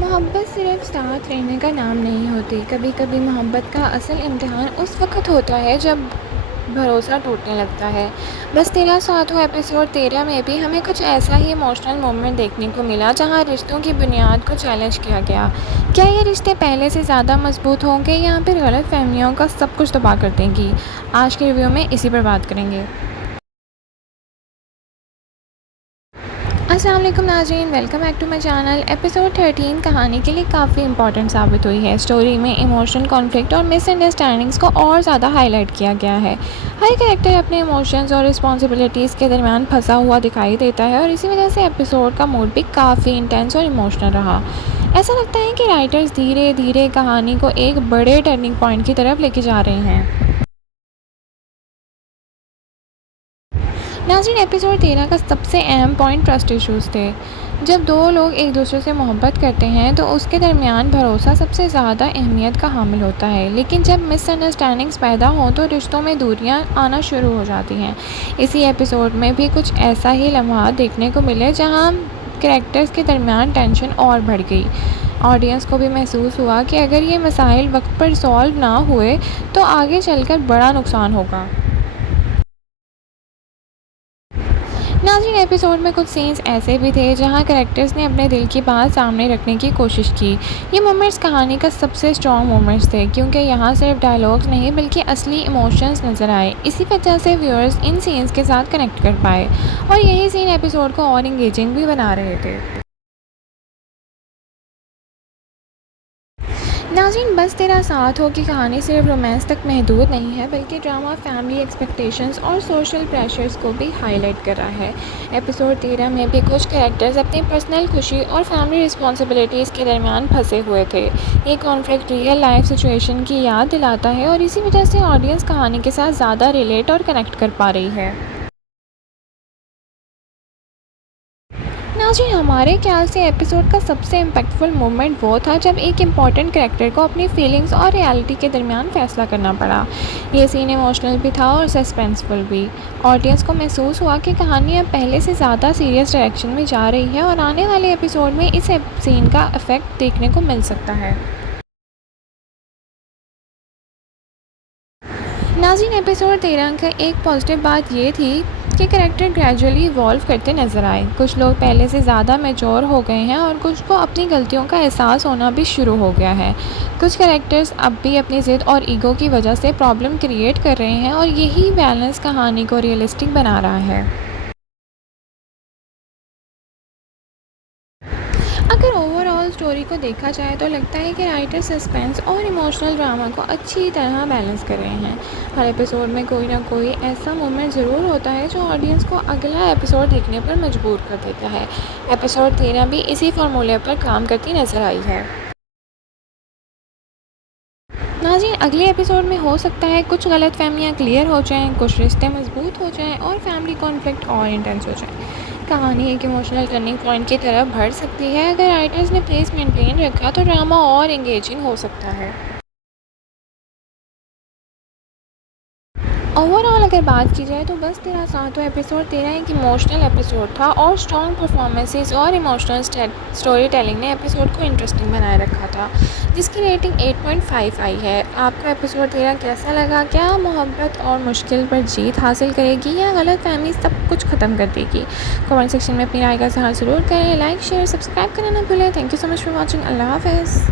मोहब्बत सिर्फ साथ रहने का नाम नहीं होती। कभी कभी मोहब्बत का असल इम्तिहान उस वक़्त होता है जब भरोसा टूटने लगता है। बस तेरा साथ हो एपिसोड 13 में भी हमें कुछ ऐसा ही इमोशनल मोमेंट देखने को मिला जहां रिश्तों की बुनियाद को चैलेंज किया गया। क्या ये रिश्ते पहले से ज़्यादा मजबूत होंगे या फिर गलत फहमियों का सब कुछ तबाह कर देंगी? आज के रिव्यू में इसी पर बात करेंगे। अस्सलाम वालेकुम नाज़रीन, welcome back to my channel. Episode 13 कहानी के लिए काफ़ी इंपॉर्टेंट साबित हुई है। स्टोरी में इमोशनल कॉन्फ्लिक्ट और मिसअंडरस्टैंडिंग्स को और ज़्यादा हाईलाइट किया गया है। हर कैरेक्टर अपने इमोशंस और रिस्पॉन्सिबिलिटीज़ के दरमियान फंसा हुआ दिखाई देता है और इसी वजह से एपिसोड का मूड भी काफ़ी इंटेंस और इमोशनल रहा। ऐसा लगता है कि राइटर्स धीरे धीरे कहानी को एक बड़े टर्निंग पॉइंट की तरफ लेके जा रहे हैं। नाज़रीन, एपिसोड 13 का सबसे अहम पॉइंट ट्रस्ट इश्यूज़ थे। जब दो लोग एक दूसरे से मोहब्बत करते हैं तो उसके दरमियान भरोसा सबसे ज़्यादा अहमियत का हामिल होता है, लेकिन जब मिसअंडरस्टैंडिंग्स पैदा हों तो रिश्तों में दूरियां आना शुरू हो जाती हैं। इसी एपिसोड में भी कुछ ऐसा ही लम्हा देखने को मिले जहां कैरेक्टर्स के दरमियान टेंशन और बढ़ गई। ऑडियंस को भी महसूस हुआ कि अगर ये मसाइल वक्त पर सॉल्व ना हुए तो आगे चलकर बड़ा नुकसान होगा। नाज़रीन, एपिसोड में कुछ सीन्स ऐसे भी थे जहां कैरेक्टर्स ने अपने दिल की बात सामने रखने की कोशिश की। ये मोमेंट्स कहानी का सबसे स्ट्रॉन्ग मोमेंट्स थे क्योंकि यहाँ सिर्फ डायलॉग्स नहीं बल्कि असली इमोशंस नज़र आए। इसी वजह से व्यूअर्स इन सीन्स के साथ कनेक्ट कर पाए और यही सीन एपिसोड को और इंगेजिंग भी बना रहे थे। नाज़रीन, बस तेरा साथ हो की कहानी सिर्फ रोमांस तक महदूद नहीं है बल्कि ड्रामा, फैमिली एक्सपेक्टेशंस और सोशल प्रेशर्स को भी हाईलाइट कर रहा है। एपिसोड 13 में भी कुछ कैरेक्टर्स अपनी पर्सनल खुशी और फैमिली रिस्पॉन्सिबिलिटीज़ के दरमियान फंसे हुए थे। ये कॉन्फ्लिक्ट रियल लाइफ सिचुएशन की याद दिलाता है और इसी वजह से ऑडियंस कहानी के साथ ज़्यादा रिलेट और कनेक्ट कर पा रही है। नाज़रीन, हमारे ख्याल से एपिसोड का सबसे इम्पैक्टफुल मोमेंट वो था जब एक इम्पॉर्टेंट कैरेक्टर को अपनी फीलिंग्स और रियलिटी के दरमियान फ़ैसला करना पड़ा। ये सीन इमोशनल भी था और सस्पेंसफुल भी। ऑडियंस को महसूस हुआ कि कहानी अब पहले से ज़्यादा सीरियस डायरेक्शन में जा रही है और आने वाले एपिसोड में इस सीन का इफ़ेक्ट देखने को मिल सकता है। नाज़रीन, एपिसोड 13 का एक पॉजिटिव बात ये थी कि कैरेक्टर ग्रेजुअली इवॉल्व करते नज़र आए। कुछ लोग पहले से ज़्यादा मैच्योर हो गए हैं और कुछ को अपनी गलतियों का एहसास होना भी शुरू हो गया है। कुछ कैरेक्टर्स अब भी अपनी ज़िद और ईगो की वजह से प्रॉब्लम क्रिएट कर रहे हैं और यही बैलेंस कहानी को रियलिस्टिक बना रहा है। अगर ओवरऑल स्टोरी को देखा जाए तो लगता है कि राइटर सस्पेंस और इमोशनल ड्रामा को अच्छी तरह बैलेंस कर रहे हैं। हर एपिसोड में कोई ना कोई ऐसा मोमेंट ज़रूर होता है जो ऑडियंस को अगला एपिसोड देखने पर मजबूर कर देता है। एपिसोड 13 भी इसी फार्मूले पर काम करती नज़र आई है। नाज़रीन, अगले एपिसोड में हो सकता है कुछ गलतफहमियां क्लियर हो जाएं, कुछ रिश्ते मजबूत हो जाएं और फैमिली कॉन्फ्लिक्ट और इंटेंस हो जाए। कहानी एक इमोशनल टर्निंग पॉइंट की तरफ बढ़ सकती है। अगर राइटर्स ने पेस मेंटेन रखा तो ड्रामा और एंगेजिंग हो सकता है। ओवरऑल अगर बात की जाए तो बस तेरा साथ हो एपिसोड 13 एक इमोशनल एपिसोड था और स्ट्रॉन्ग परफॉर्मेंसेस और इमोशनल स्टोरी टेलिंग ने एपिसोड को इंटरेस्टिंग बनाए रखा था, जिसकी रेटिंग 8.5 आई है। आपको एपिसोड 13 कैसा लगा? क्या मोहब्बत और मुश्किल पर जीत हासिल करेगी या गलत फहमी सब कुछ ख़त्म कर देगी? कमेंट सेक्शन में अपनी राय का इज़हार ज़रूर करें। लाइक, शेयर, सब्सक्राइब करना ना भूलें। Thank you so much for watching. अल्लाह हाफ़िज़।